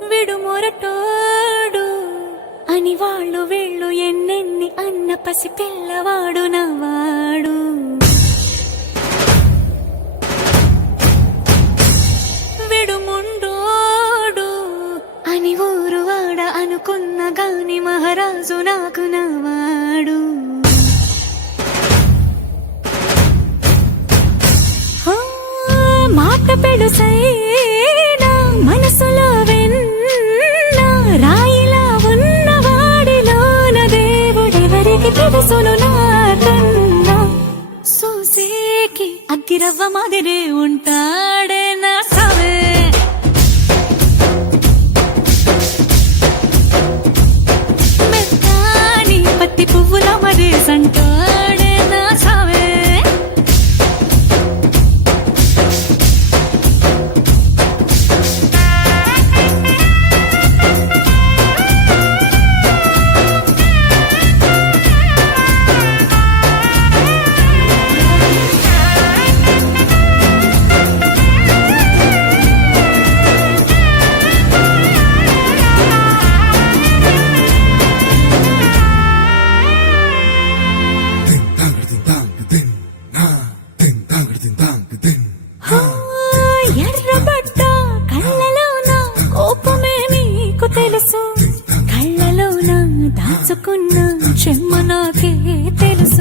విడు మొరటోడు అని వాళ్ళు వీళ్ళు ఎన్నెన్ని అన్న పసి పిల్లవాడు నవ్వాడు. విడు ముండోడు అని ఊరు వాడ అనుకున్న గాని మహారాజు నాకు నవ్వాడు. మాట పెడుసైనా మనసులో వెన్న రాయిలా ఉన్నవాడిలోన దేవుడెవరికి తెలుసును నాకన్నా. సూసేకి అగ్గిరవ్వ మాదిరే ఉంటాడే నా సావే. మెత్తాని పత్తి పువ్వుల మరేసంటాడే నా సావే. ఎర్రబడ్డ కళ్ళలోన కోపమే నీకు తెలుసు, కళ్ళలోన దాచుకున్న చెమ్మ నాకే తెలుసు.